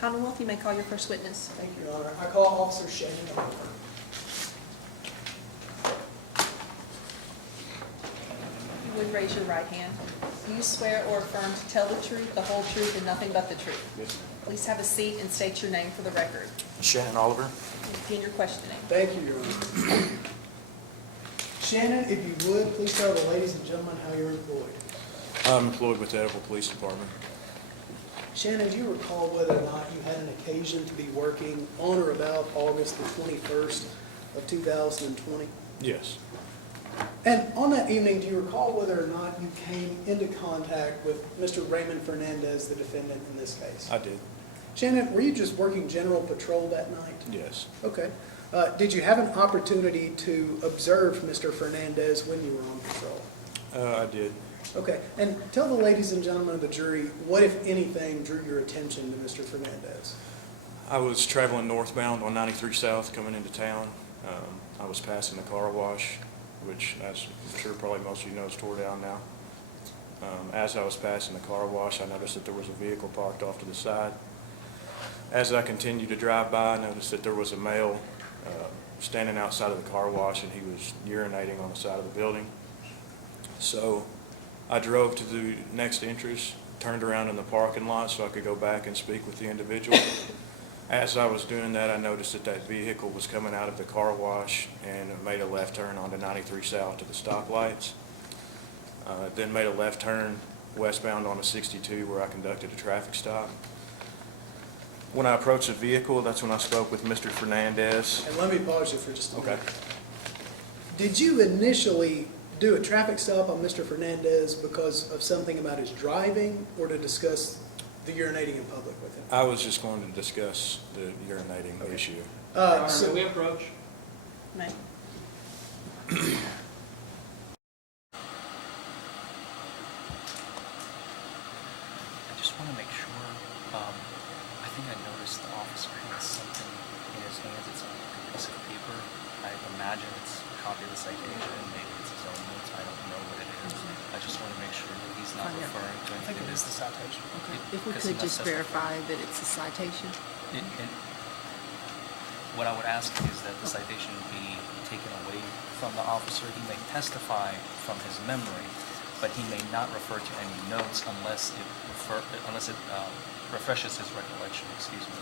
Commonwealth, you may call your first witness. Thank you, Your Honor. I call Officer Shannon over. You would raise your right hand. Do you swear or affirm to tell the truth, the whole truth, and nothing but the truth? Yes, ma'am. Please have a seat and state your name for the record. Shannon Oliver. Begin your questioning. Thank you, Your Honor. Shannon, if you would, please tell the ladies and gentlemen how you're employed. I'm employed with the Eddyville Police Department. Shannon, do you recall whether or not you had an occasion to be working on or about August the 21st of 2020? Yes. And on that evening, do you recall whether or not you came into contact with Mr. Raymond Fernandez, the defendant in this case? I did. Shannon, were you just working general patrol that night? Yes. Okay. Did you have an opportunity to observe Mr. Fernandez when you were on patrol? I did. Okay. And tell the ladies and gentlemen of the jury what, if anything, drew your attention to Mr. Fernandez? I was traveling northbound on 93 South coming into town. I was passing the car wash, which, as I'm sure probably most of you know, is tore down now. As I was passing the car wash, I noticed that there was a vehicle parked off to the side. As I continued to drive by, I noticed that there was a male standing outside of the car wash, and he was urinating on the side of the building. So I drove to the next entrance, turned around in the parking lot so I could go back and speak with the individual. As I was doing that, I noticed that that vehicle was coming out of the car wash and made a left turn onto 93 South to the stoplights. Then made a left turn westbound onto 62 where I conducted a traffic stop. When I approached the vehicle, that's when I spoke with Mr. Fernandez. And let me pause you for just a minute. Okay. Did you initially do a traffic stop on Mr. Fernandez because of something about his driving or to discuss the urinating in public with him? I was just going to discuss the urinating issue. Your Honor, So may we approach? May. I just want to make sure, I think I noticed the officer has something in his hands. It's on like a piece of paper. I imagine it's a copy of the citation, maybe it's his own notes. I don't know what it is. I just want to make sure that he's not referring to I think anything. it is the citation. If we could just verify that it's a citation. What I would ask is that the citation be taken away from the officer. He may testify from his memory, but he may not refer to any notes unless it refreshes his recollection. Excuse me.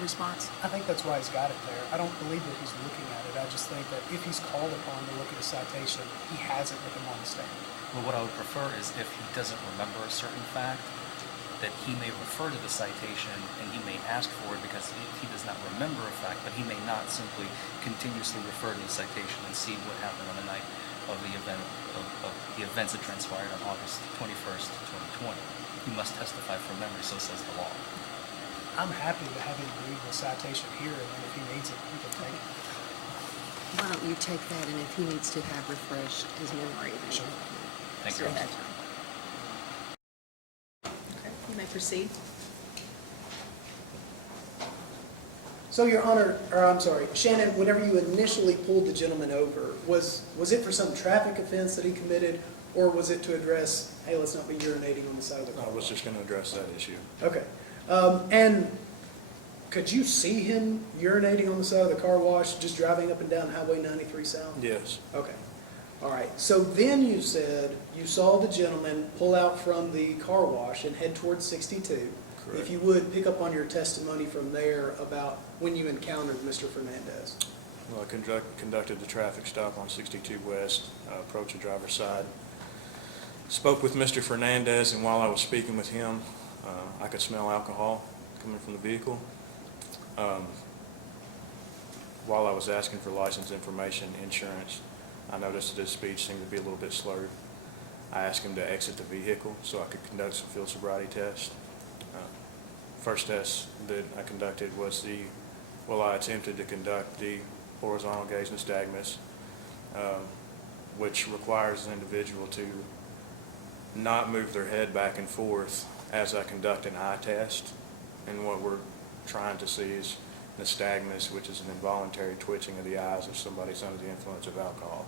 Response? I think that's why he's got it there. I don't believe that he's looking at it. I just think that if he's called upon to look at a citation, he has it with him on the stand. Well, what I would prefer is if he doesn't remember a certain fact, that he may refer to the citation and he may ask for it because he does not remember a fact, but he may not simply continuously refer to the citation and see what happened on the night of the event of the events that transpired on August 21st, 2020. He must testify from memory, so says the law. I'm happy to have him read the citation here, and then if he needs it, he can take it. Why don't you take that, and if he needs to have refreshed his memory, then Sure. Thank so you. that's fine. Okay, you may proceed. So, Your Honor, or I'm sorry, Shannon, whenever you initially pulled the gentleman over, was it for some traffic offense that he committed, or was it to address, hey, let's not be urinating on the side of the car? I was just going to address that issue. Okay. And could you see him urinating on the side of the car wash, just driving up and down Highway 93 South? Yes. Okay. All right. So then you said you saw the gentleman pull out from the car wash and head towards 62. Correct. If you would, pick up on your testimony from there about when you encountered Mr. Fernandez. Well, I conducted the traffic stop on 62 West, approached the driver's side. Spoke with Mr. Fernandez, and while I was speaking with him, I could smell alcohol coming from the vehicle. While I was asking for license information, insurance, I noticed that his speech seemed to be a little bit slurred. I asked him to exit the vehicle so I could conduct some field sobriety tests. First test that I conducted was I attempted to conduct the horizontal gaze nystagmus, which requires an individual to not move their head back and forth as I conduct an eye test. And what we're trying to see is nystagmus, which is an involuntary twitching of the eyes if somebody's under the influence of alcohol.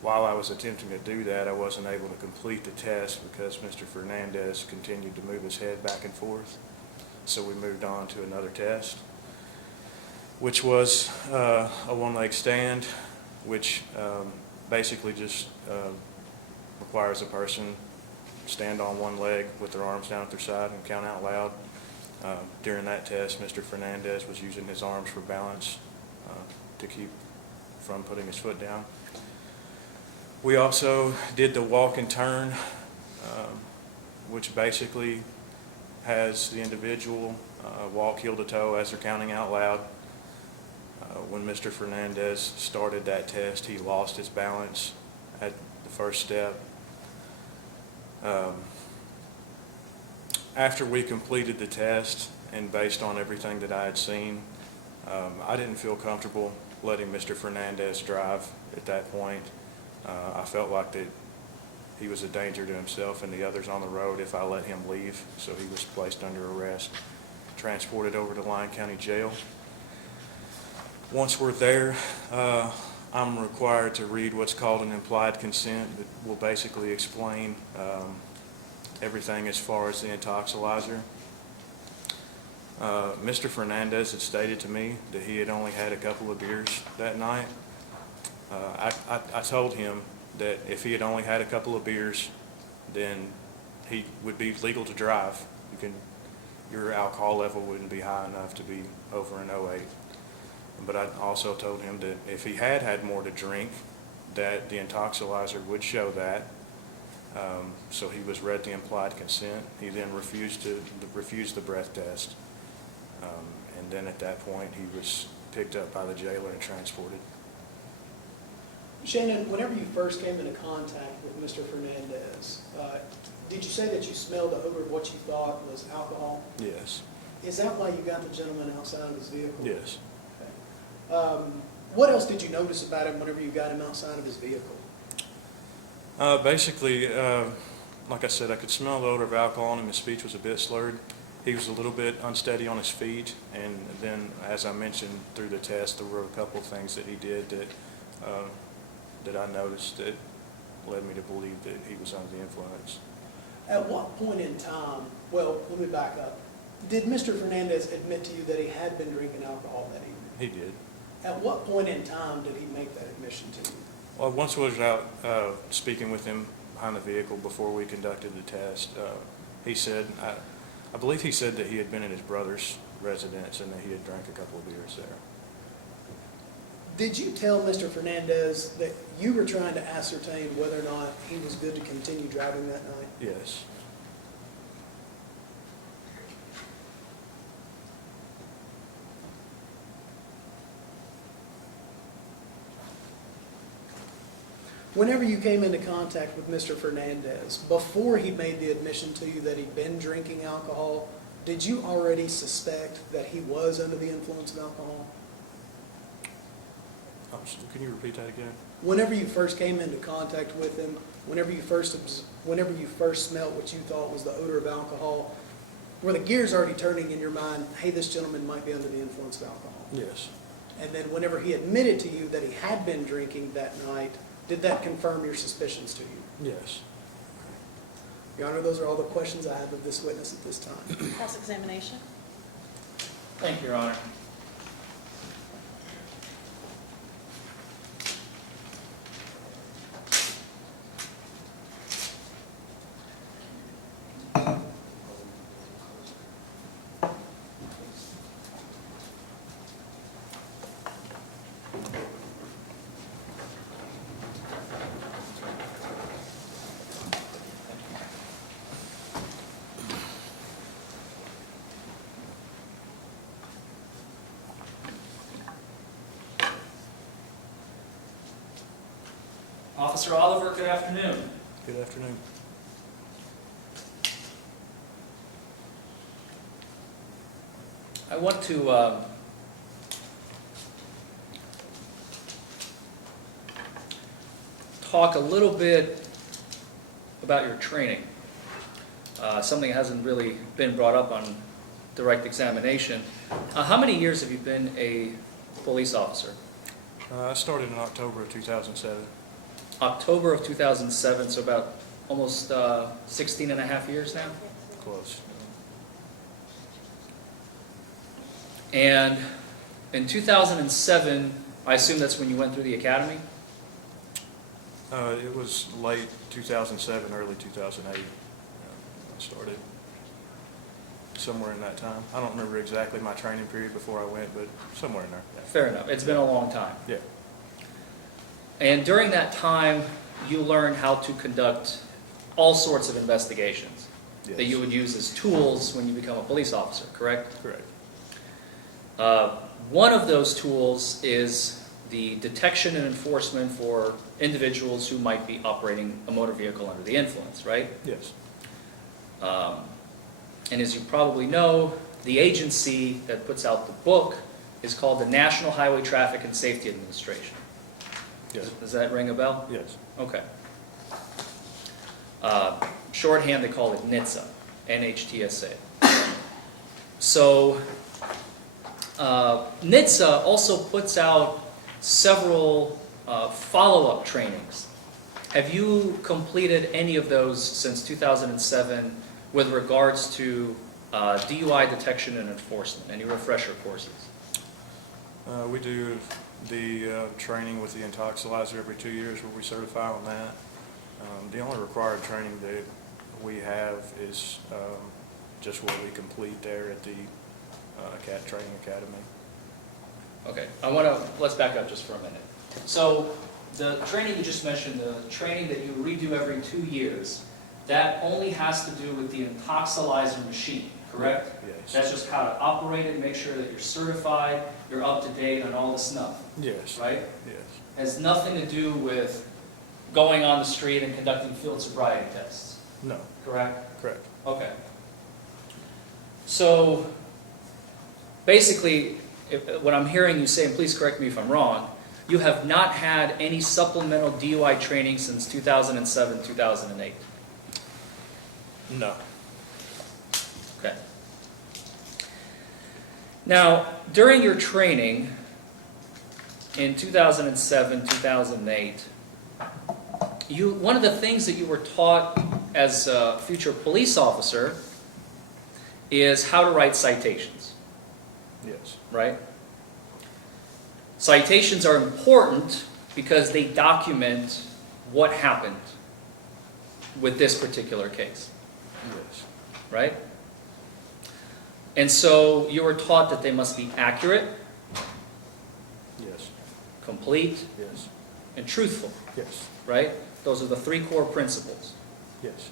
While I was attempting to do that, I wasn't able to complete the test because Mr. Fernandez continued to move his head back and forth. so we moved on to another test, which was a one-leg stand, which basically just requires a person stand on one leg with their arms down at their side and count out loud. During that test, Mr. Fernandez was using his arms for balance to keep from putting his foot down. We also did the walk and turn, which basically has the individual walk heel to toe as they're counting out loud. When Mr. Fernandez started that test, he lost his balance at the first step. After we completed the test, and based on everything that I had seen, I didn't feel comfortable letting Mr. Fernandez drive at that point. I felt like that he was a danger to himself and the others on the road if I let him leave, so he was placed under arrest, transported over to Lyon County Jail. Once we're there, I'm required to read what's called an implied consent that will basically explain everything as far as the intoxilizer. Mr. Fernandez had stated to me that he had only had a couple of beers that night. I told him that if he had only had a couple of beers, then he would be legal to drive. Your alcohol level wouldn't be high enough to be over an 08. But I also told him that if he had had more to drink, that the intoxilizer would show that. So he was read the implied consent. He then refused the breath test. And then at that point, he was picked up by the jailer and transported. Shannon, whenever you first came into contact with Mr. Fernandez, did you say that you smelled the odor of what you thought was alcohol? Yes. Is that why you got the gentleman outside of his vehicle? Yes. Okay. What else did you notice about him whenever you got him outside of his vehicle? Basically, like I said, I could smell the odor of alcohol on him. His speech was a bit slurred. He was a little bit unsteady on his feet. And then, as I mentioned through the test, there were a couple of things that he did that I noticed that led me to believe that he was under the influence. At what point in time, well, let me back up. Did Mr. Fernandez admit to you that he had been drinking alcohol that evening? He did. At what point in time did he make that admission to you? Well, once I was out speaking with him behind the vehicle before we conducted the test, he said, I believe he said that he had been in his brother's residence and that he had drank a couple of beers there. Did you tell Mr. Fernandez that you were trying to ascertain whether or not he was good to continue driving that night? Yes. Whenever you came into contact with Mr. Fernandez, before he made the admission to you that he'd been drinking alcohol, did you already suspect that he was under the influence of alcohol? Can you repeat that again? Whenever you first came into contact with him, whenever you first smelled what you thought was the odor of alcohol, were the gears already turning in your mind, hey, this gentleman might be under the influence of alcohol? Yes. And then whenever he admitted to you that he had been drinking that night, did that confirm your suspicions to you? Yes. Your Honor, those are all the questions I have of this witness at this time. Cross-examination? Thank you, Your Honor. Officer Oliver, good afternoon. Good afternoon. I want to talk a little bit about your training. Something that hasn't really been brought up on direct examination. How many years have you been a police officer? I started in October of 2007. October of 2007, so about almost 16 and a half years now. Close. And in 2007, I assume that's when you went through the academy? It was late 2007, early 2008. I started somewhere in that time. I don't remember exactly my training period before I went, but somewhere in there. Fair enough. It's been a long time. Yeah. And during that time, you learned how to conduct all sorts of investigations Yes. that you would use as tools when you become a police officer, correct? Correct. One of those tools is the detection and enforcement for individuals who might be operating a motor vehicle under the influence, right? Yes. And as you probably know, the agency that puts out the book is called the National Highway Traffic and Safety Administration. Yes. Does that ring a bell? Yes. Okay. Shorthand, they call it NHTSA, NHTSA. So, NHTSA also puts out several follow-up trainings. Have you completed any of those since 2007 with regards to DUI detection and enforcement? Any refresher courses? We do the training with the intoxilizer every 2 years where we certify on that. The only required training that we have is just what we complete there at the CAT Training Academy. Okay, let's back up just for a minute. So, the training you just mentioned, the training that you redo every 2 years, that only has to do with the intoxilizer machine, correct? Yes. That's just how to operate it, make sure that you're certified, you're up to date on all the snuff, Yes. right? Yes. Has nothing to do with going on the street and conducting field sobriety tests, No. correct? Correct. Okay. So, basically, what I'm hearing you say, and please correct me if I'm wrong, you have not had any supplemental DUI training since 2007, 2008. No. Okay. Now, during your training in 2007, 2008, one of the things that you were taught as a future police officer is how to write citations, Yes. right? Citations are important because they document what happened with this particular case, Yes. right? And so you were taught that they must be accurate, Yes. complete, Yes. and truthful, Yes. right? Those are the three core principles. Yes.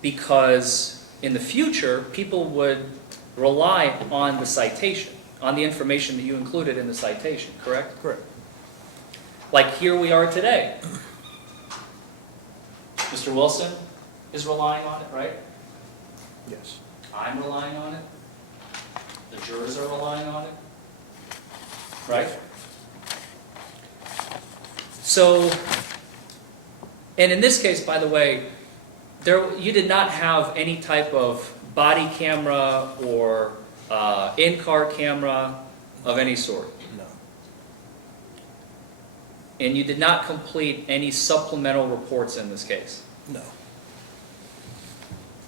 Because in the future, people would rely on the citation, on the information that you included in the citation, correct? Correct. Like here we are today. Mr. Wilson is relying on it, right? Yes. I'm relying on it. The jurors are relying on it, right? So, and in this case, by the way, you did not have any type of body camera or in-car camera of any sort. No. And you did not complete any supplemental reports in this case. No.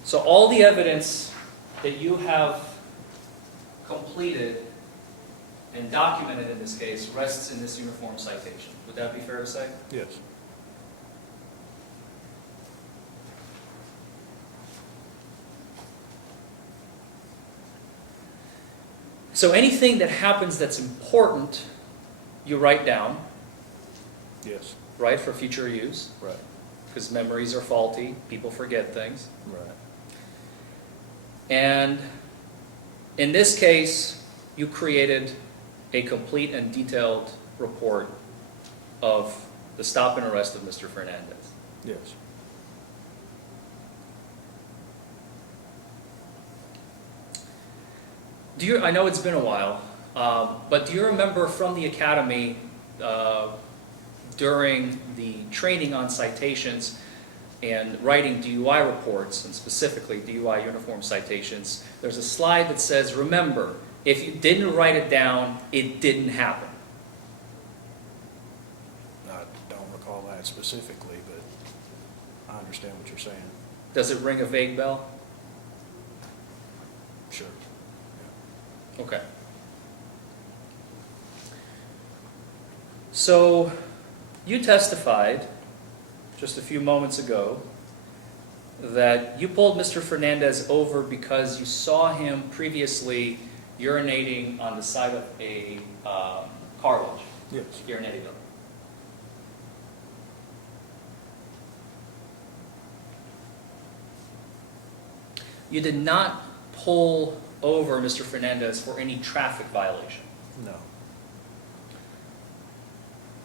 So all the evidence that you have completed and documented in this case rests in this uniform citation. Would that be fair to say? Yes. So anything that happens that's important, you write down, Yes. right, for future use, Right. because memories are faulty, people forget things. Right. And in this case, you created a complete and detailed report of the stop and arrest of Mr. Fernandez. Yes. I know it's been a while, but do you remember from the academy during the training on citations and writing DUI reports, and specifically DUI uniform citations, there's a slide that says, remember, if you didn't write it down, it didn't happen. I don't recall that specifically, but I understand what you're saying. Does it ring a vague bell? Sure. Okay. So, you testified just a few moments ago that you pulled Mr. Fernandez over because you saw him previously urinating on the side of a car wash Yes. here in Eddyville. You did not pull over Mr. Fernandez for any traffic violation. No.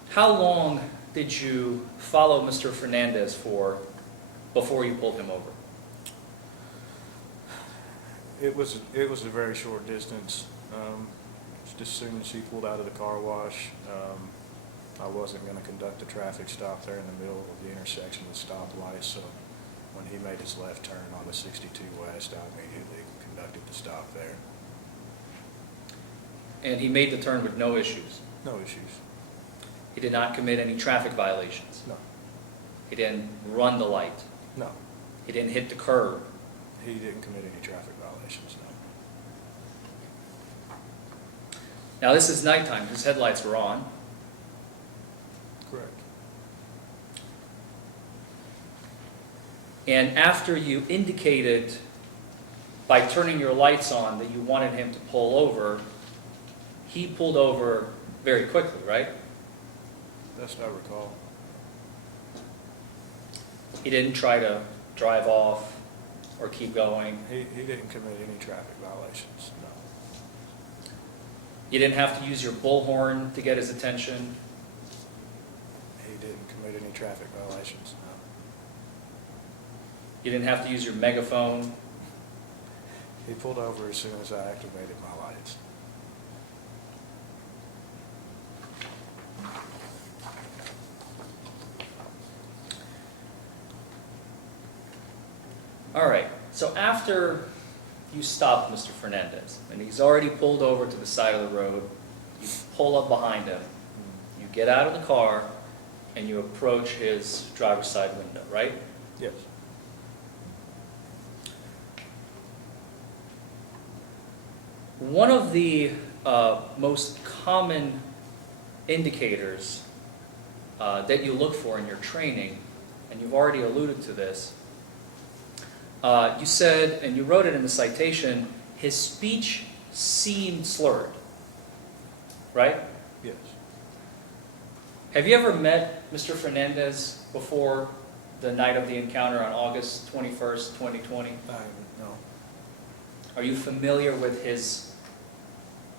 How long did you follow Mr. Fernandez for before you pulled him over? It was a very short distance. Just as soon as he pulled out of the car wash, I wasn't going to conduct a traffic stop there in the middle of the intersection with stoplights, so when he made his left turn on the 62 West, I immediately conducted the stop there. And he made the turn with no issues. No issues. He did not commit any traffic violations. No. He didn't run the light. No. He didn't hit the curb. He didn't commit any traffic violations, no. Now this is nighttime. His headlights were on. Correct. And after you indicated by turning your lights on that you wanted him to pull over, he pulled over very quickly, right? Best I recall. He didn't try to drive off or keep going. He didn't commit any traffic violations, no. You didn't have to use your bullhorn to get his attention. He didn't commit any traffic violations, no. You didn't have to use your megaphone. He pulled over as soon as I activated my lights. All right, so after you stop Mr. Fernandez, and he's already pulled over to the side of the road, you pull up behind him, you get out of the car, and you approach his driver's side window, right? Yes. One of the most common indicators that you look for in your training, and you've already alluded to this, you said, and you wrote it in the citation, his speech seemed slurred, right? Yes. Have you ever met Mr. Fernandez before the night of the encounter on August 21st, 2020? I haven't, no. Are you familiar with his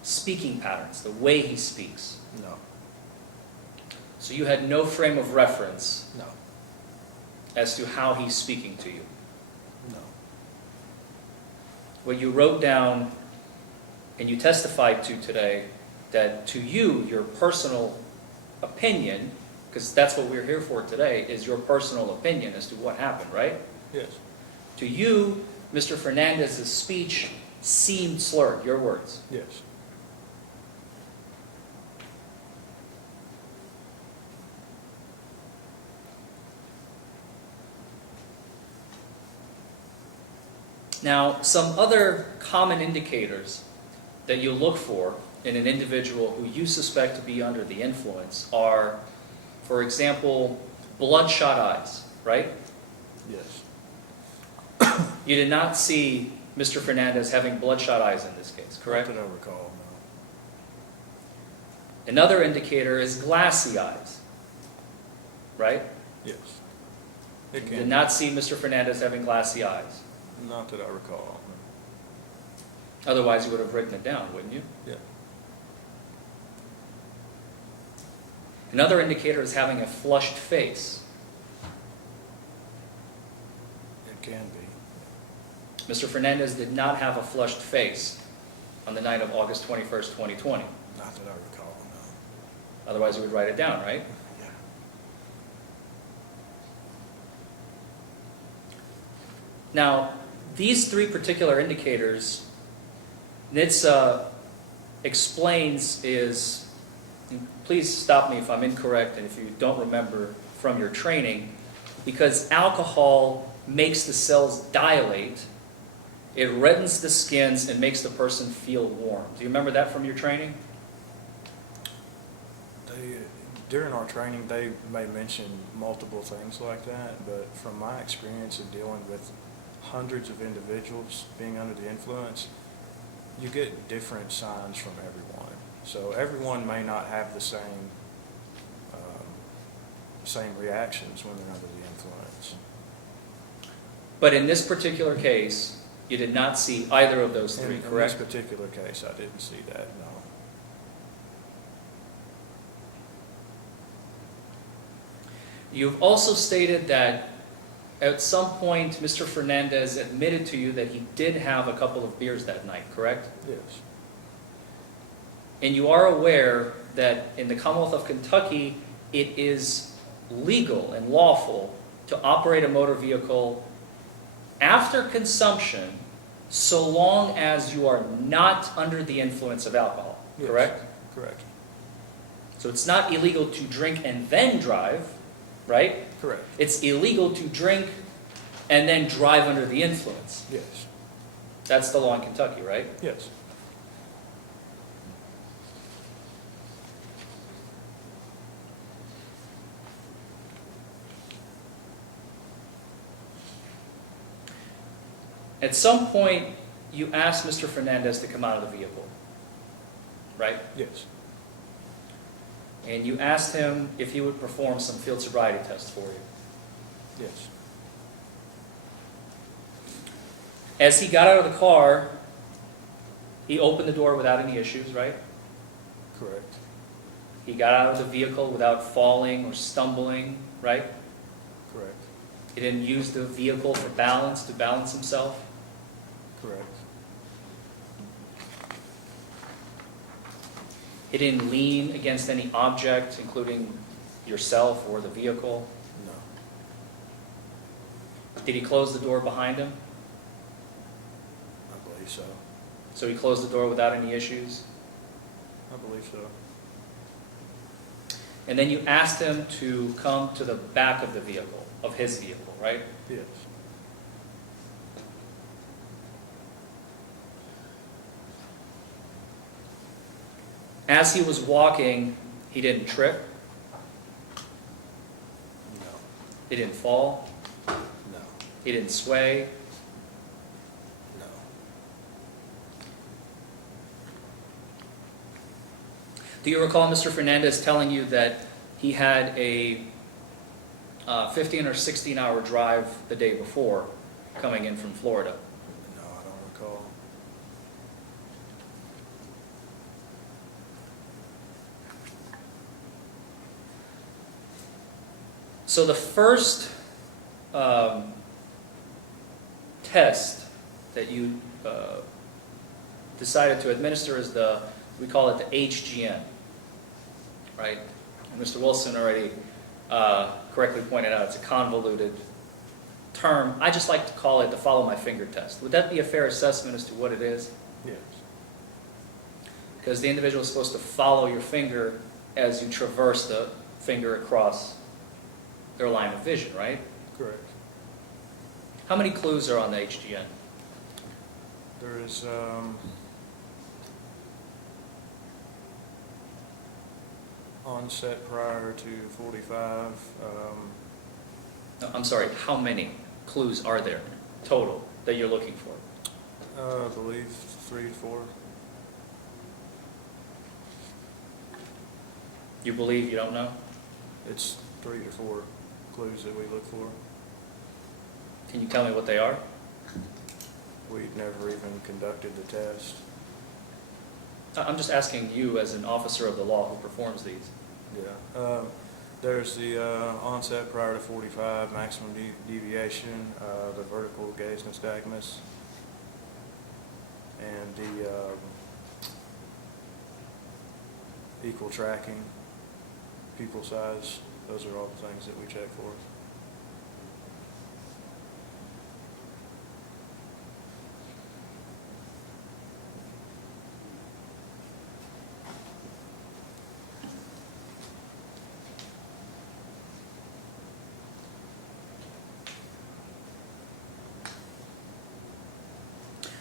speaking patterns, the way he speaks? No. So you had no frame of reference No. as to how he's speaking to you. No. What you wrote down and you testified to today, that to you, your personal opinion, because that's what we're here for today, is your personal opinion as to what happened, right? Yes. To you, Mr. Fernandez's speech seemed slurred, your words. Yes. Now, some other common indicators that you look for in an individual who you suspect to be under the influence are, for example, bloodshot eyes, right? Yes. You did not see Mr. Fernandez having bloodshot eyes in this case, correct? Not that I recall, no. Another indicator is glassy eyes, right? Yes. It You can did not see Mr. Fernandez having glassy eyes. Not that I recall. Otherwise, you would have written it down, wouldn't you? Yeah. Another indicator is having a flushed face. It can be. Mr. Fernandez did not have a flushed face on the night of August 21st, 2020. Not that I recall, no. Otherwise, you would write it down, right? Yeah. Now, these three particular indicators, NHTSA explains is, and please stop me if I'm incorrect and if you don't remember from your training, because alcohol makes the cells dilate It reddens the skins and makes the person feel warm. Do you remember that from your training? During our training, they may mention multiple things like that, but from my experience of dealing with hundreds of individuals being under the influence, you get different signs from everyone. So everyone may not have the same reactions when they're under the influence. But in this particular case, you did not see either of those three, In correct? this particular case, I didn't see that, no. You've also stated that at some point, Mr. Fernandez admitted to you that he did have a couple of beers that night, correct? Yes. And you are aware that in the Commonwealth of Kentucky, it is legal and lawful to operate a motor vehicle after consumption so long as you are not under the influence of alcohol, Yes. correct? Correct. So it's not illegal to drink and then drive, right? Correct. It's illegal to drink and then drive under the influence. Yes. That's the law in Kentucky, right? Yes. At some point, you asked Mr. Fernandez to come out of the vehicle, right? Yes. And you asked him if he would perform some field sobriety tests for you. Yes. As he got out of the car, he opened the door without any issues, right? Correct. He got out of the vehicle without falling or stumbling, right? Correct. He didn't use the vehicle for balance, to balance himself. Correct. He didn't lean against any object, including yourself or the vehicle. No. Did he close the door behind him? I believe so. So he closed the door without any issues? I believe so. And then you asked him to come to the back of the vehicle, of his vehicle, right? Yes. As he was walking, he didn't trip, No. he didn't fall, No. he didn't sway. No. Do you recall Mr. Fernandez telling you that he had a 15 or 16-hour drive the day before coming in from Florida? No, I don't recall. So the first test that you decided to administer is we call it the HGN, right? And Mr. Wilson already correctly pointed out it's a convoluted term. I just like to call it the follow my finger test. Would that be a fair assessment as to what it is? Yes. Because the individual is supposed to follow your finger as you traverse the finger across their line of vision, right? Correct. How many clues are on the HGN? There is, onset prior to 45, No, I'm sorry, how many clues are there total that you're looking for? I believe 3 to 4. You believe you don't know? It's 3 to 4 clues that we look for. Can you tell me what they are? We've never even conducted the test. I'm just asking you as an officer of the law who performs these. Yeah. There's the onset prior to 45, maximum deviation, the vertical gaze nystagmus, and the equal tracking, pupil size. Those are all the things that we check for.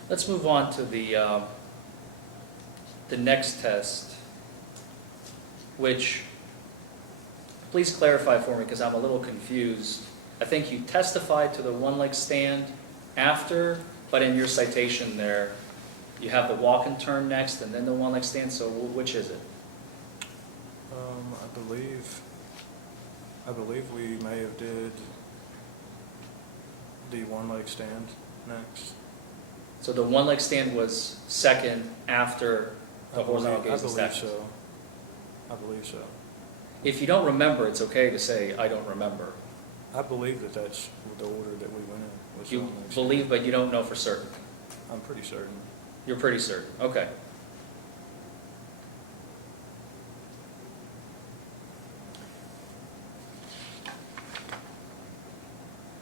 Let's move on to the next test, which, please clarify for me because I'm a little confused. I think you testified to the one-leg stand after, but in your citation there, you have the walk and turn next and then the one-leg stand, so which is it? I believe we may have did the one-leg stand next. So the one-leg stand was second after the horizontal gaze I believe establishment? so. I believe so. If you don't remember, it's okay to say, I don't remember. I believe that that's the order that we went in. Was You one-leg stand. believe, but you don't know for certain. I'm pretty certain. You're pretty certain, okay.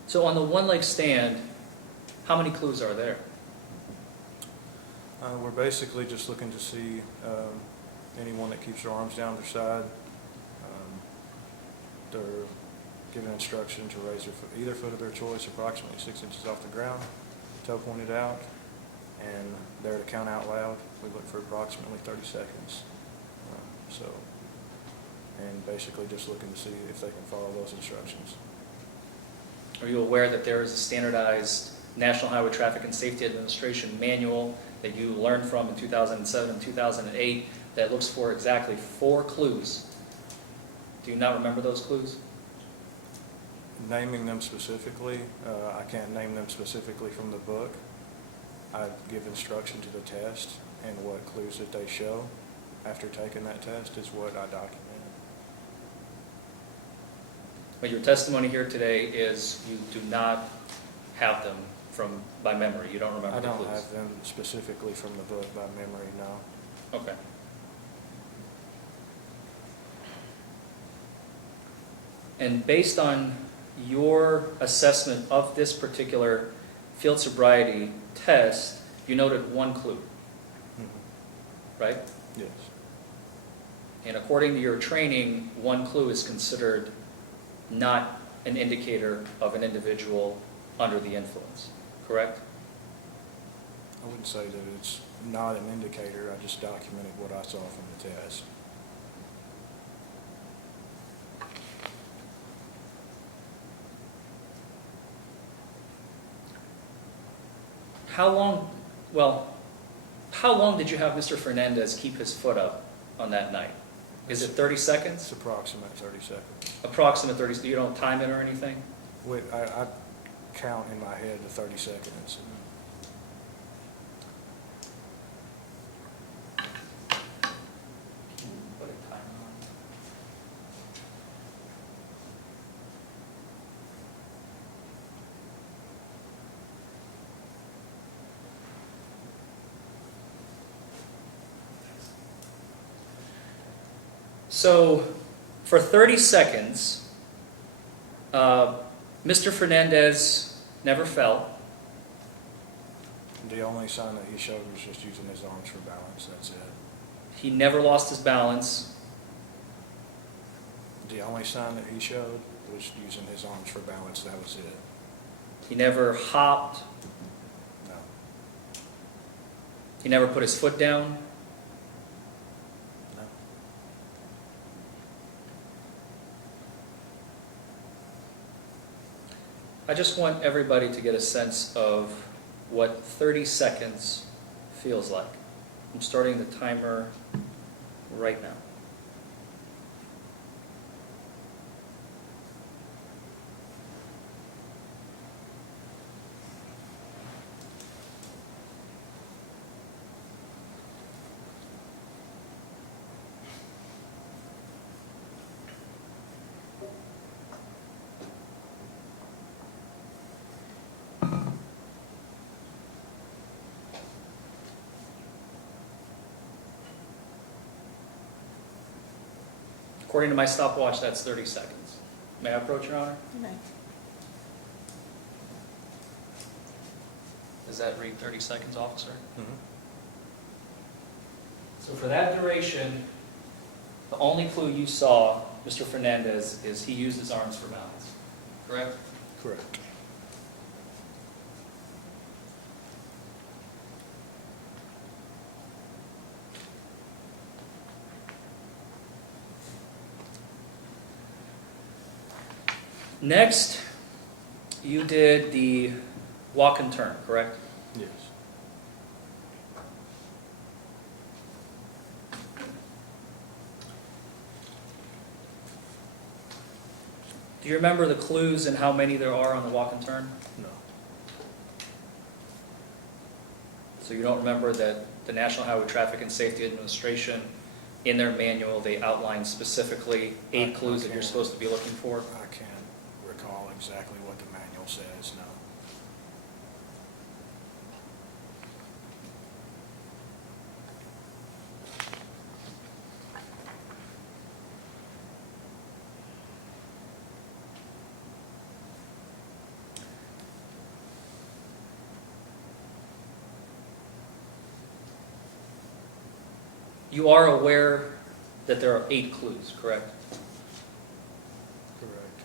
So on the one-leg stand, how many clues are there? We're basically just looking to see anyone that keeps their arms down their side. They're given instruction to raise either foot of their choice approximately 6 inches off the ground, toe pointed out, and they're to count out loud. We look for approximately 30 seconds. And basically just looking to see if they can follow those instructions. Are you aware that there is a standardized National Highway Traffic and Safety Administration manual that you learned from in 2007 and 2008 that looks for exactly 4 clues? Do you not remember those clues? Naming them specifically, I can't name them specifically from the book. I give instruction to the test, and what clues that they show after taking that test is what I document. But your testimony here today is you do not have them by memory. You don't remember I the don't clues. have them specifically from the book by memory, no. Okay. And based on your assessment of this particular field sobriety test, you noted 1 clue, right? Yes. And according to your training, 1 clue is considered not an indicator of an individual under the influence, correct? I wouldn't say that it's not an indicator, I just documented what I saw from the test. How long did you have Mr. Fernandez keep his foot up on that night? Is it 30 It's seconds? approximate 30 seconds. Approximate 30, you don't time it or anything? I count in my head the 30 seconds. Put a timer on. So, for 30 seconds, Mr. Fernandez never fell. The only sign that he showed was just using his arms for balance, that's it. He never lost his balance. The only sign that he showed was using his arms for balance, that was it. He never hopped. No. He never put his foot down. No. I just want everybody to get a sense of what 30 seconds feels like. I'm starting the timer right now. According to my stopwatch, that's 30 seconds. May I approach, Your Honor? Okay. Does that read 30 seconds, officer? Mhm. So for that duration, the only clue you saw, Mr. Fernandez, is he used his arms for balance, correct? Correct. Next, you did the walk and turn, correct? Yes. Do you remember the clues and how many there are on the walk and turn? No. So you don't remember that the National Highway Traffic and Safety Administration, in their manual, they outline specifically 8 clues that you're supposed to be looking for? I can't recall exactly what the manual says, no. You are aware that there are 8 clues, correct? Correct.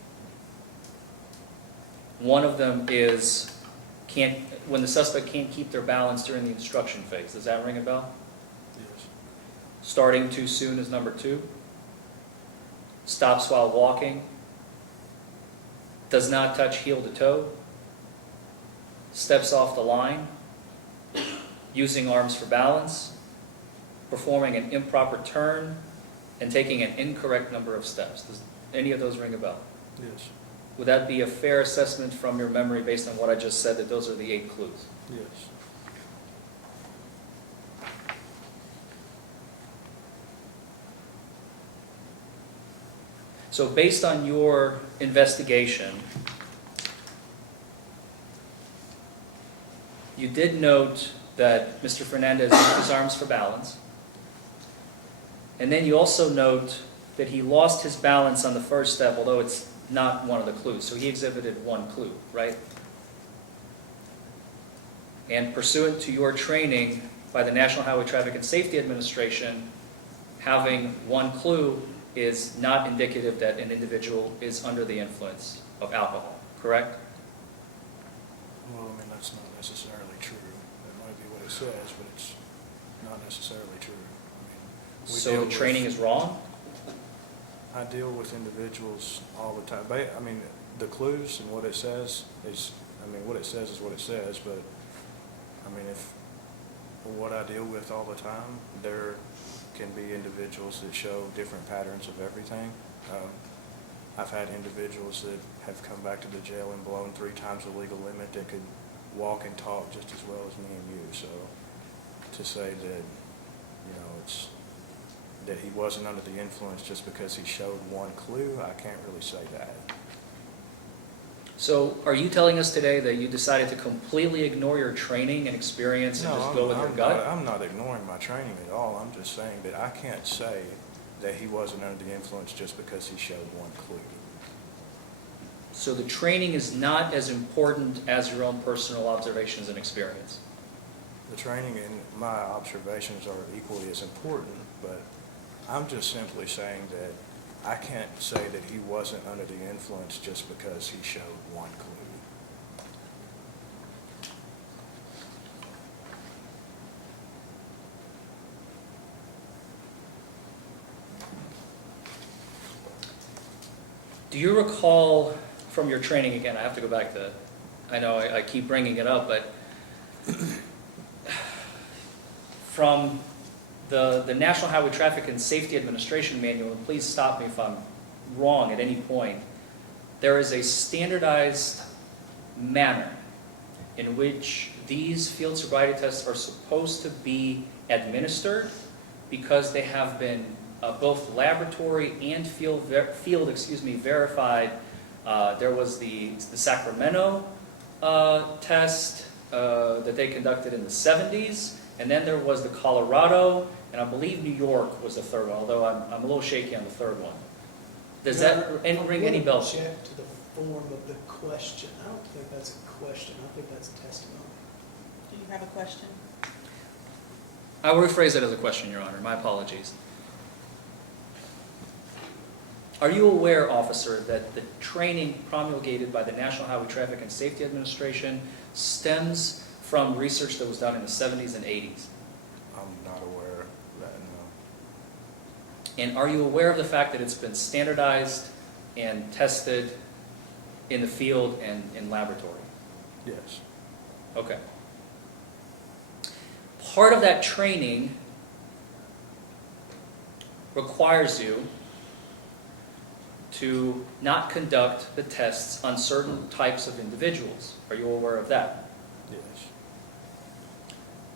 One of them is when the suspect can't keep their balance during the instruction phase. Does that ring a bell? Yes. Starting too soon is number 2. Stops while walking. Does not touch heel to toe. Steps off the line. Using arms for balance. Performing an improper turn. And taking an incorrect number of steps. Does any of those ring a bell? Yes. Would that be a fair assessment from your memory based on what I just said, that those are the 8 clues? Yes. So based on your investigation, you did note that Mr. Fernandez used his arms for balance. And then you also note that he lost his balance on the first step, although it's not one of the clues. So he exhibited 1 clue, right? And pursuant to your training by the National Highway Traffic and Safety Administration, having 1 clue is not indicative that an individual is under the influence of alcohol, correct? Well, I mean, that's not necessarily true. That might be what it says, but it's not necessarily true. I mean, So the training is wrong? I deal with individuals all the time. I mean, the clues and what it says is, what it says is what it says, but, what I deal with all the time, there can be individuals that show different patterns of everything. I've had individuals that have come back to the jail and blown 3 times the legal limit that could walk and talk just as well as me and you. So to say that, that he wasn't under the influence just because he showed 1 clue, I can't really say that. So are you telling us today that you decided to completely ignore your training and experience and just go with your gut? I'm not ignoring my training at all. I'm just saying that I can't say that he wasn't under the influence just because he showed 1 clue. So the training is not as important as your own personal observations and experience? The training and my observations are equally as important, but I'm just simply saying that I can't say that he wasn't under the influence just because he showed 1 clue. Do you recall from your training, again, I have to go back to, I know I keep bringing it up, but from the National Highway Traffic and Safety Administration manual, and please stop me if I'm wrong at any point, there is a standardized manner in which these field sobriety tests are supposed to be administered because they have been both laboratory and field verified. There was the Sacramento test that they conducted in the 70s, and then there was the Colorado, and I believe New York was the 3rd one, although I'm a little shaky on the 3rd one. Does that ring any bells? Check to the form of the question. I don't think that's a question. I think that's a testimony. Do you have a question? I will rephrase that as a question, Your Honor. My apologies. Are you aware, officer, that the training promulgated by the National Highway Traffic and Safety Administration stems from research that was done in the 70s and 80s? I'm not aware of that, no. And are you aware of the fact that it's been standardized and tested in the field and in laboratory? Yes. Okay. Part of that training requires you to not conduct the tests on certain types of individuals. Are you aware of that? Yes.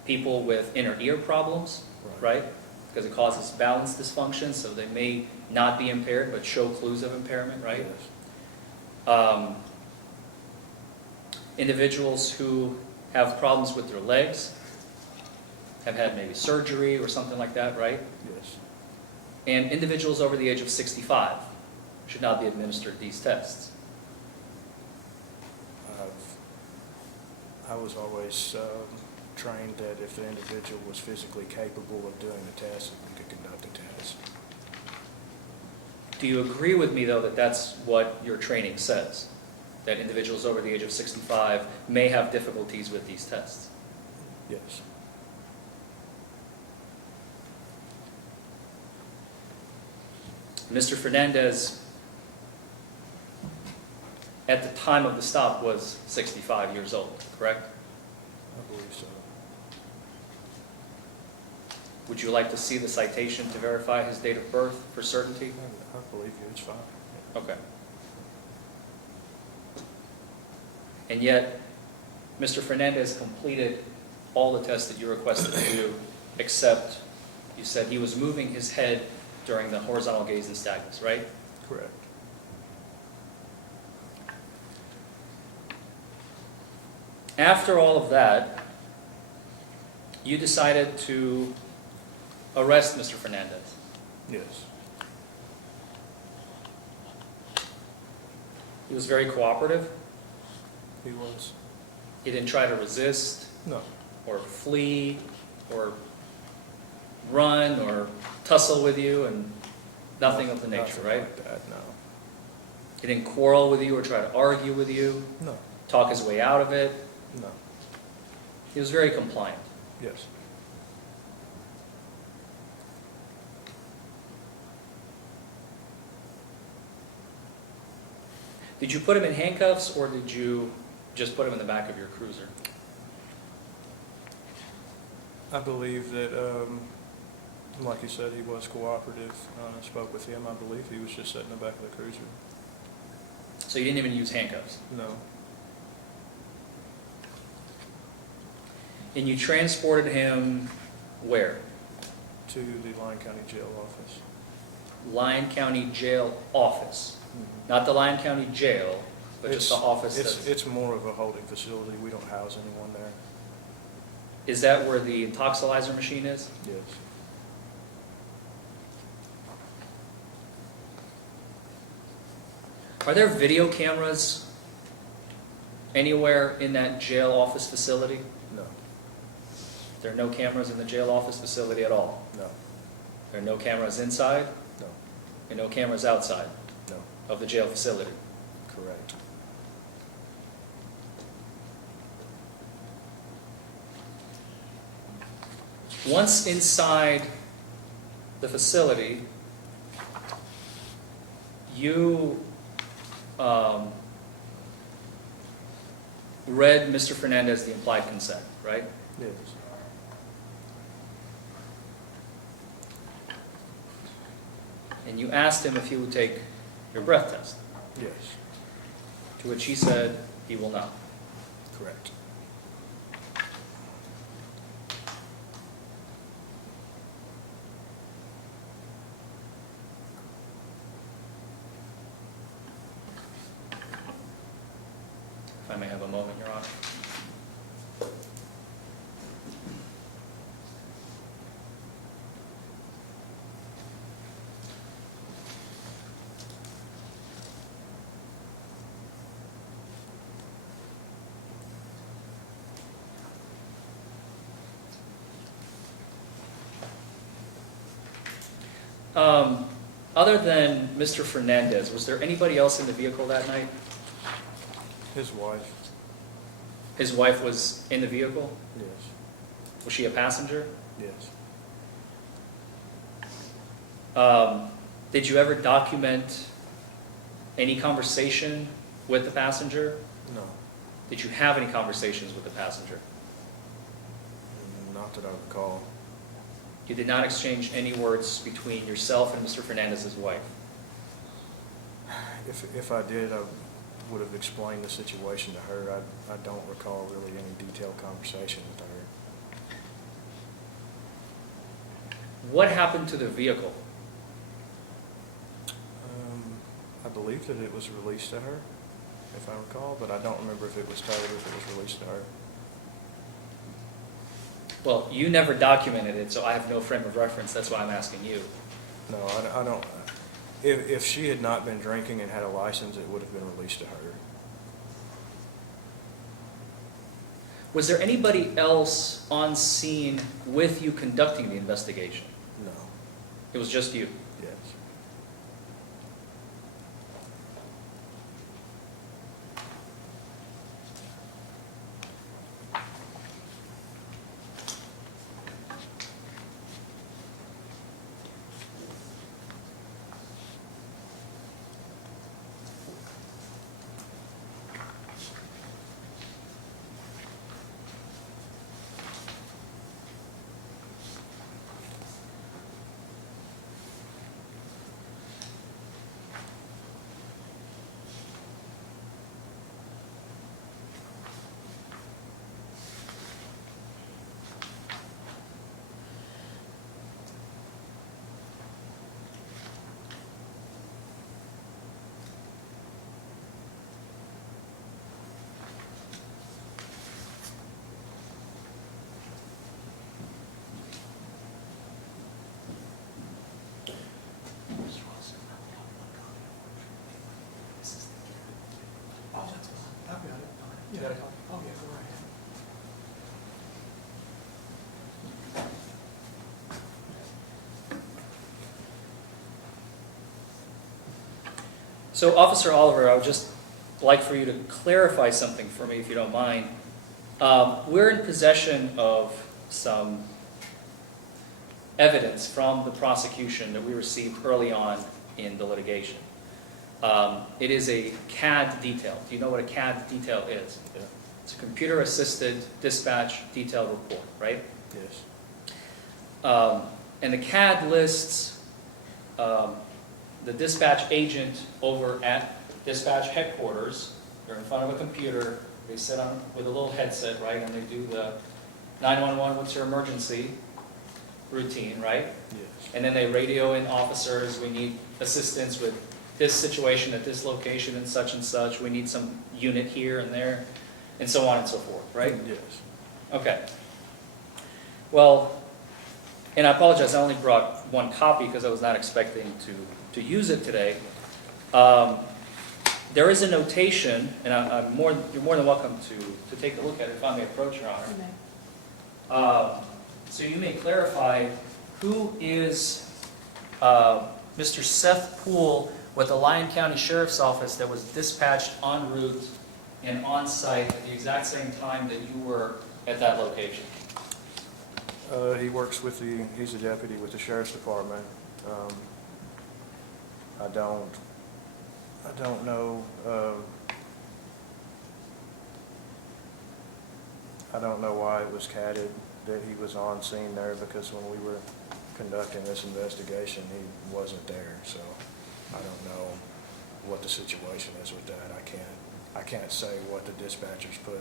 People with inner ear problems, right? Because it causes balance dysfunction, so they may not be impaired but show clues of impairment, right? Yes. Individuals who have problems with their legs, have had maybe surgery or something like that, right? Yes. And individuals over the age of 65 should not be administered these tests. I was always trained that if the individual was physically capable of doing the test, we could conduct the test. Do you agree with me, though, that that's what your training says? That individuals over the age of 65 may have difficulties with these tests? Yes. Mr. Fernandez, at the time of the stop, was 65 years old, correct? I believe so. Would you like to see the citation to verify his date of birth for certainty? I believe you. It's fine. Okay. And yet, Mr. Fernandez completed all the tests that you requested to do, except you said he was moving his head during the horizontal gaze nystagmus, right? Correct. After all of that, you decided to arrest Mr. Fernandez. Yes. He was very cooperative. He was. He didn't try to resist No. or flee or run or tussle with you, and nothing of the nature, Nothing right? like that, no. He didn't quarrel with you or try to argue with you, No. talk his way out of it. No. He was very compliant. Yes. Did you put him in handcuffs, or did you just put him in the back of your cruiser? I believe that, like you said, he was cooperative. I spoke with him. I believe he was just sitting in the back of the cruiser. So you didn't even use handcuffs? No. And you transported him where? To the Lyon County Jail office. Lyon County Jail office. Not the Lyon County Jail, but just the office. It's more of a holding facility. We don't house anyone there. Is that where the intoxilizer machine is? Yes. Are there video cameras anywhere in that jail office facility? No. There are no cameras in the jail office facility at all? No. There are no cameras inside No. and no cameras outside No. of the jail facility? Correct. Once inside the facility, you read Mr. Fernandez the implied consent, right? Yes. And you asked him if he would take your breath test, Yes. to which he said he will not. Correct. If I may have a moment, Your Honor. Other than Mr. Fernandez, was there anybody else in the vehicle that night? His wife. His wife was in the vehicle? Yes. Was she a passenger? Yes. Did you ever document any conversation with the passenger? No, Did you have any conversations with the passenger? not that I recall. You did not exchange any words between yourself and Mr. Fernandez's wife? If I did, I would have explained the situation to her. I don't recall really any detailed conversation with her. What happened to the vehicle? I believe that it was released to her, if I recall, but I don't remember if it was towed or if it was released to her. Well, you never documented it, so I have no frame of reference. That's why I'm asking you. No, I don't. If she had not been drinking and had a license, it would have been released to her. Was there anybody else on scene with you conducting the investigation? No. It was just you? Yes. Oh, that's fine. I've got it. You got it? Oh, yeah, go right ahead. So, Officer Oliver, I would just like for you to clarify something for me, if you don't mind. We're in possession of some evidence from the prosecution that we received early on in the litigation. It is a CAD detail. Do you know what a CAD detail is? Yeah. It's a computer-assisted dispatch detail report, right? Yes. And the CAD lists the dispatch agent over at dispatch headquarters. They're in front of a computer. They sit on with a little headset, right? And they do the 911, what's your emergency routine, right? Yes. And then they radio in officers. We need assistance with this situation at this location and such. We need some unit here and there, and so on and so forth, right? Yes. Okay. Well, and I apologize, I only brought one copy because I was not expecting to use it today. There is a notation, and you're more than welcome to take a look at it if I may approach, Your Honor. You may. So you may clarify who is Mr. Seth Poole with the Lyon County Sheriff's Office that was dispatched en route and on site at the exact same time that you were at that location? He works with he's a deputy with the Sheriff's Department. I don't know, I don't know why it was catted that he was on scene there, because when we were conducting this investigation, he wasn't there, so I don't know what the situation is with that. I can't say what the dispatchers put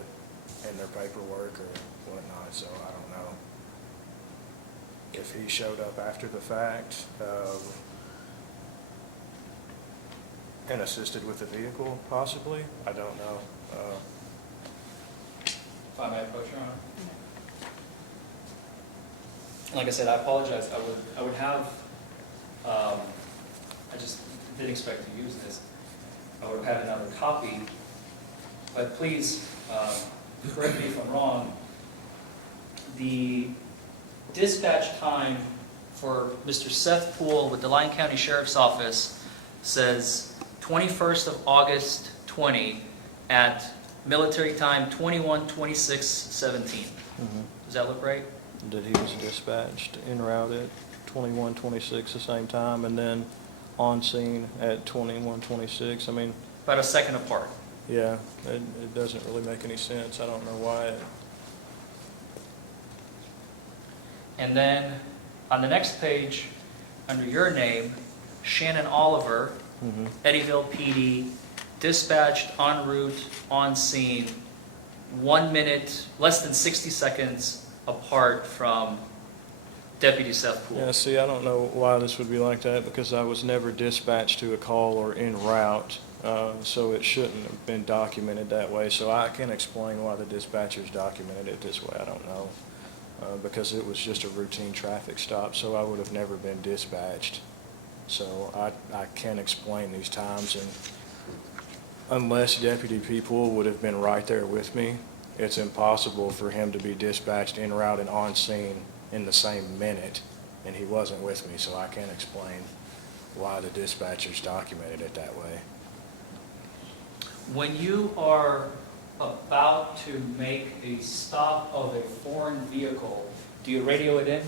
in their paperwork or whatnot, so I don't know. If he showed up after the fact, and assisted with the vehicle, possibly, I don't know. If I may approach, Your Honor? Like I said, I apologize. I would have, I just didn't expect to use this. I would have had another copy, but please, correct me if I'm wrong. The dispatch time for Mr. Seth Poole with the Lyon County Sheriff's Office says 21st of August 20 at military time 21:26:17. Does that look right? That he was dispatched en route at 21:26 the same time, and then on scene at 21:26. I mean, About a second apart. Yeah, it doesn't really make any sense. I don't know why. And then on the next page, under your name, Shannon Oliver, Eddyville PD, dispatched en route, on scene, 1 minute, less than 60 seconds apart from Deputy Seth Poole. Yeah, see, I don't know why this would be like that, because I was never dispatched to a call or en route, so it shouldn't have been documented that way. So I can't explain why the dispatchers documented it this way. I don't know, because it was just a routine traffic stop, so I would have never been dispatched. So I can't explain these times, and unless Deputy Poole would have been right there with me, it's impossible for him to be dispatched en route and on scene in the same minute, and he wasn't with me, so I can't explain why the dispatchers documented it that way. When you are about to make a stop of a foreign vehicle, do you radio it in?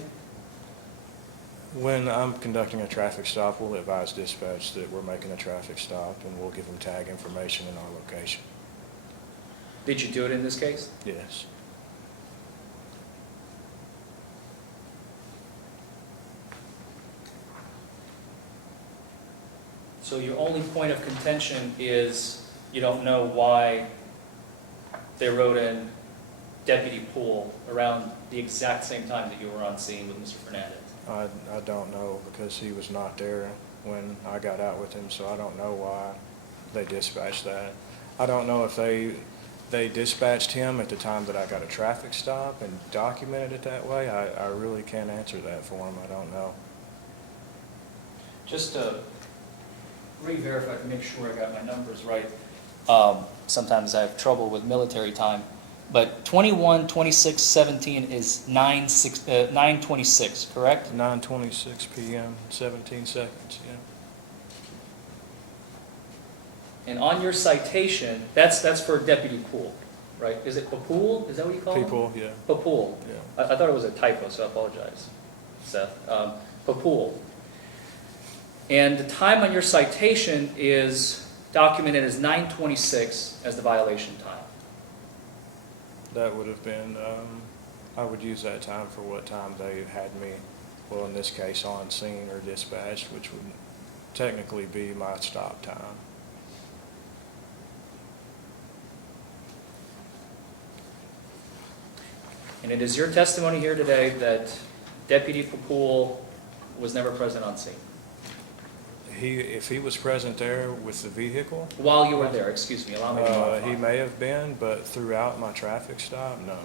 When I'm conducting a traffic stop, we'll advise dispatch that we're making a traffic stop, and we'll give them tag information and our location. Did you do it in this case? Yes. So your only point of contention is you don't know why they wrote in Deputy Poole around the exact same time that you were on scene with Mr. Fernandez? I don't know, because he was not there when I got out with him, so I don't know why they dispatched that. I don't know if they dispatched him at the time that I got a traffic stop and documented it that way. I really can't answer that for him. I don't know. Just to re-verify to make sure I got my numbers right. Sometimes I have trouble with military time. But 21/26/17 is 9:26, correct? 9:26 p.m., 17 seconds, yeah. And on your citation, that's for Deputy Poole, right? Is it Poole? Is that what you call him? People, yeah, Poole. yeah. I thought it was a typo, so I apologize, Seth. Poole. And the time on your citation is documented as 9:26 as the violation time. That would have been, I would use that time for what time they had me, well, in this case, on scene or dispatched, which would technically be my stop time. And it is your testimony here today that Deputy Poole was never present on scene? If he was present there with the vehicle, While you were there, excuse me, allow me to modify. he may have been, but throughout my traffic stop, no.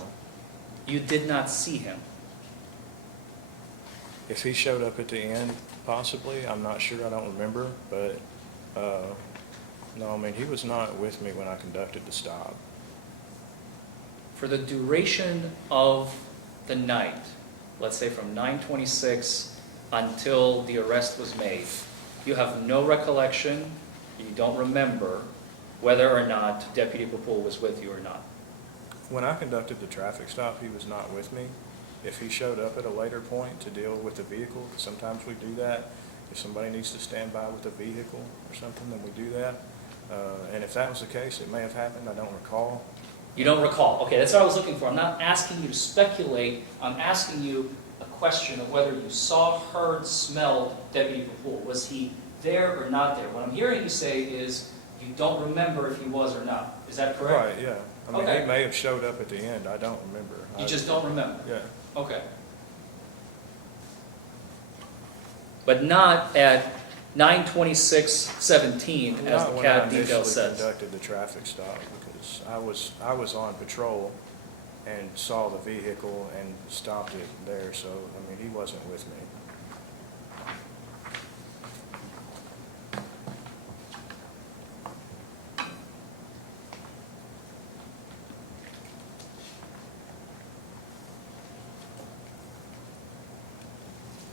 You did not see him? If he showed up at the end, possibly, I'm not sure, I don't remember, but, no, I mean, he was not with me when I conducted the stop. For the duration of the night, let's say from 9:26 until the arrest was made, you have no recollection, you don't remember whether or not Deputy Poole was with you or not? When I conducted the traffic stop, he was not with me. If he showed up at a later point to deal with the vehicle, sometimes we do that. If somebody needs to stand by with a vehicle or something, then we do that. And if that was the case, it may have happened, I don't recall. You don't recall? Okay, that's what I was looking for. I'm not asking you to speculate, I'm asking you a question of whether you saw, heard, smelled Deputy Poole. Was he there or not there? What I'm hearing you say is you don't remember if he was or not. Is that correct? Right, yeah. I mean, Okay. he may have showed up at the end, I don't remember. You just don't remember? Yeah. Okay. But not at 9:26:17, as Not the when I CAD detail initially says. conducted the traffic stop, because I was on patrol and saw the vehicle and stopped it there, so, I mean, he wasn't with me.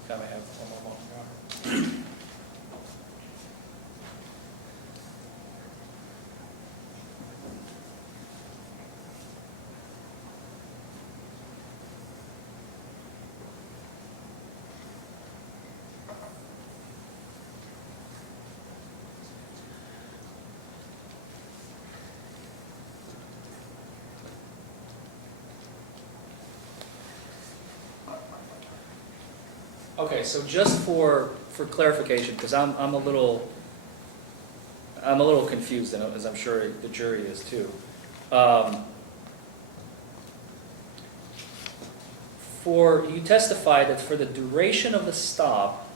Can I have one more moment, Your Honor? Okay, so just for clarification, because I'm a little confused, and as I'm sure the jury is too. You testified that for the duration of the stop,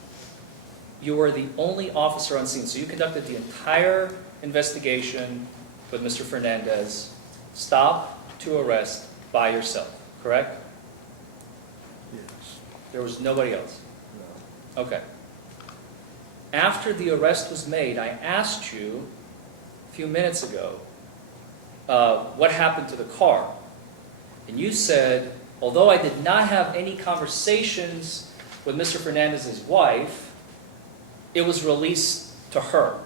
you were the only officer on scene. So you conducted the entire investigation with Mr. Fernandez, stop to arrest by yourself, correct? Yes. There was nobody else? No. Okay. After the arrest was made, I asked you a few minutes ago what happened to the car. And you said, although I did not have any conversations with Mr. Fernandez's wife, it was released to her.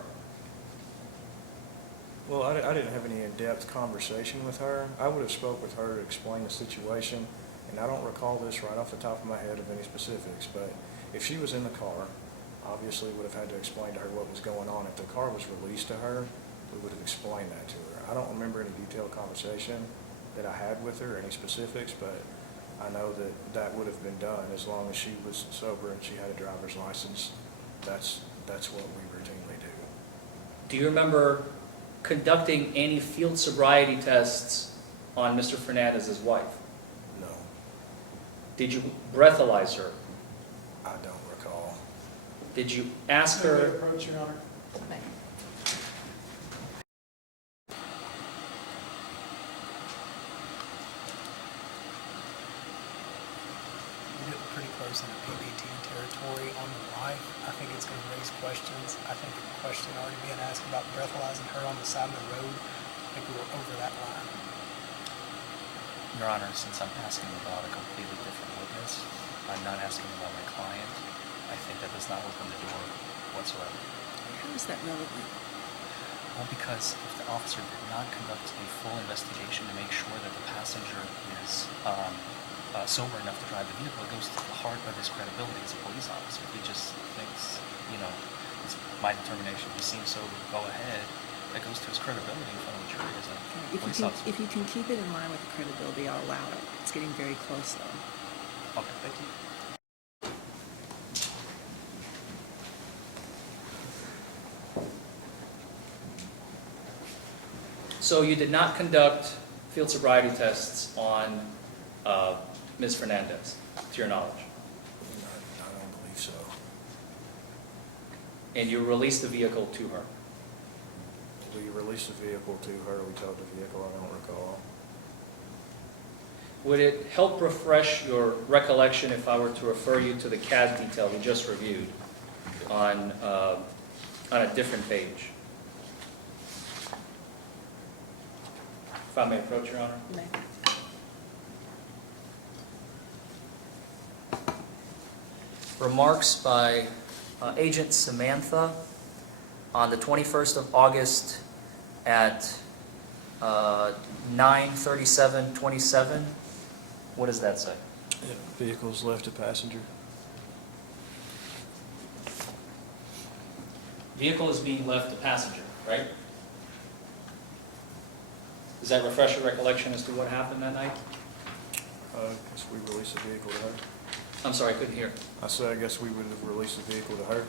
Well, I didn't have any in-depth conversation with her. I would have spoke with her to explain the situation, and I don't recall this right off the top of my head of any specifics, but if she was in the car, obviously would have had to explain to her what was going on. If the car was released to her, we would have explained that to her. I don't remember any detailed conversation that I had with her, any specifics, but I know that that would have been done as long as she was sober and she had a driver's license. That's what we routinely do. Do you remember conducting any field sobriety tests on Mr. Fernandez's wife? No, Did you breathalyze her? I don't recall. Did you ask May we her? approach, Your Honor? May. We're getting pretty close in the PPT territory on the wife. I think it's going to raise questions. I think the question already being asked about breathalyzing her on the side of the road, I think we were over that line. Your Honor, since I'm asking about a completely different witness, I'm not asking about my client. I think that does not open the door whatsoever. How is that relevant? Well, because if the officer did not conduct a full investigation to make sure that the passenger is sober enough to drive the vehicle, it goes to the heart of his credibility as a police officer. If he just thinks, it's my determination, he seems sober, go ahead, that goes to his credibility in front of the jury as a police officer. If you can keep it in line with the credibility, I'll allow it. It's getting very close though. Okay, thank you. So you did not conduct field sobriety tests on Ms. Fernandez, to your knowledge, I don't believe so. and you released the vehicle to her. We released the vehicle to her, we towed the vehicle, I don't recall. Would it help refresh your recollection if I were to refer you to the CAD detail we just reviewed on a different page? If I may approach, Your Honor. May. Remarks by Agent Samantha on the 21st of August at 9:37:27. What does that say? Vehicles left to passenger. Vehicle is being left to passenger, right? Does that refresh your recollection as to what happened that night? I guess we released the vehicle to her. I'm sorry, I couldn't hear. I said, I guess we would have released the vehicle to her.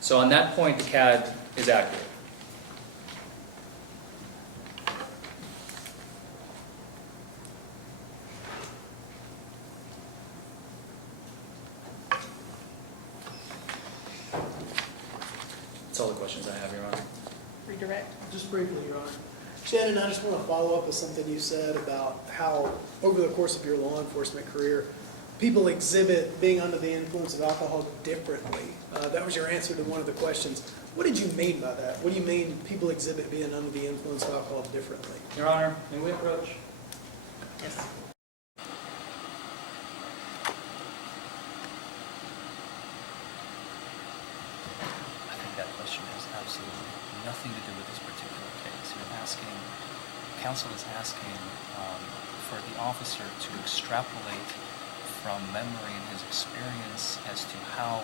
So on that point, the CAD is accurate. That's all the questions I have, Your Honor. Redirect. Just briefly, Your Honor. Shannon, I just want to follow up with something you said about how, over the course of your law enforcement career, people exhibit being under the influence of alcohol differently. That was your answer to one of the questions. What did you mean by that? What do you mean people exhibit being under the influence of alcohol differently? Your Honor, may we approach? Yes. I think that question has absolutely nothing to do with this particular case. Counsel is asking for the officer to extrapolate from memory and his experience as to how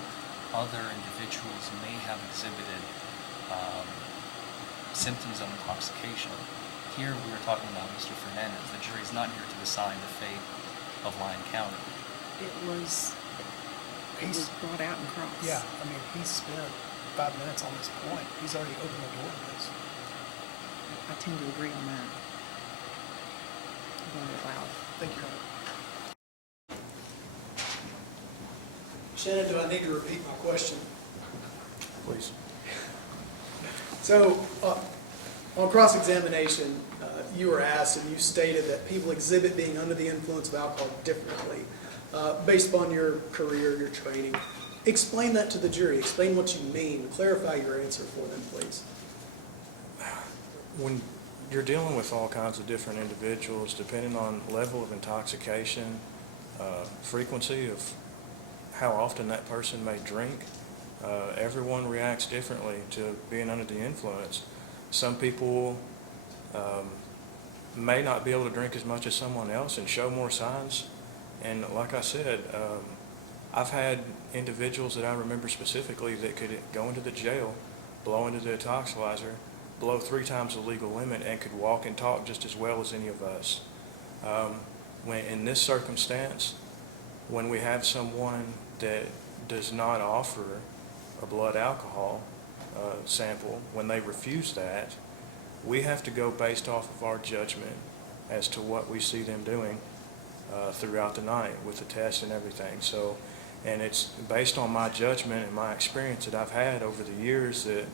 other individuals may have exhibited symptoms of intoxication. Here we are talking about Mr. Fernandez. The jury's not here to decide the fate of Lyon County. It was It was brought out and crossed. Yeah, I mean, he spent 5 minutes on this point. He's already opened the door to this. I tend to agree on that. I'm going to allow. Thank you, Your Honor. Shannon, do I need to repeat my question? Please. So, on cross-examination, you were asked and you stated that people exhibit being under the influence of alcohol differently, based upon your career, your training. Explain that to the jury. Explain what you mean. Clarify your answer for them, please. When you're dealing with all kinds of different individuals, depending on level of intoxication, frequency of how often that person may drink, everyone reacts differently to being under the influence. Some people may not be able to drink as much as someone else and show more signs. And like I said, I've had individuals that I remember specifically that could go into the jail, blow into the toxilizer, blow 3 times the legal limit, and could walk and talk just as well as any of us. When in this circumstance, when we have someone that does not offer a blood alcohol sample, when they refuse that, we have to go based off of our judgment as to what we see them doing throughout the night with the test and everything. So, and it's based on my judgment and my experience that I've had over the years that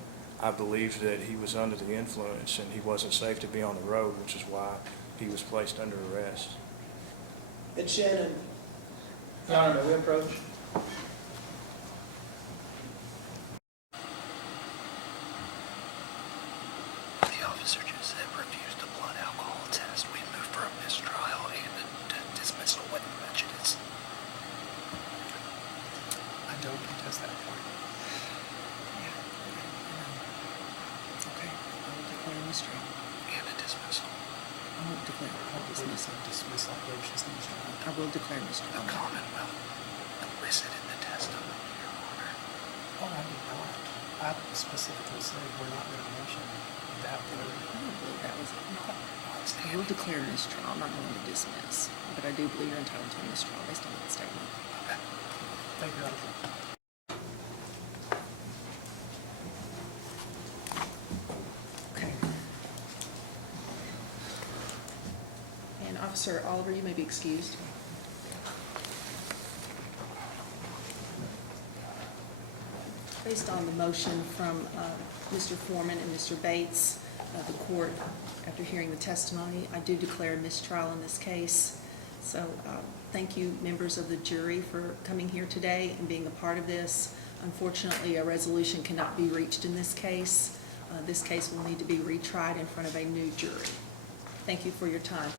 I believe that he was under the influence and he wasn't safe to be on the road, which is why he was placed under arrest. And Shannon, Your Honor, may we approach? The officer just said refused the blood alcohol test. We moved for a mistrial and a dismissal with prejudice. I don't contest that point. Okay, I will declare a mistrial. And a dismissal. I won't declare a dismissal. Dismissal, there's just a mistrial. I will declare a The mistrial. Commonwealth elicited the testimony, Your Honor. Oh, I did not. I specifically said we're not going to mention that word. I don't believe that was it. I will declare a mistrial. I'm not going to dismiss, but I do believe you're entitled to a mistrial based on that statement. Okay. Thank you, Your Honor. Okay. And Officer Oliver, you may be excused. Based on the motion from Mr. Forman and Mr. Bates, the court, after hearing the testimony, I do declare a mistrial in this case. So thank you, members of the jury, for coming here today and being a part of this. Unfortunately, a resolution cannot be reached in this case. This case will need to be retried in front of a new jury. Thank you for your time.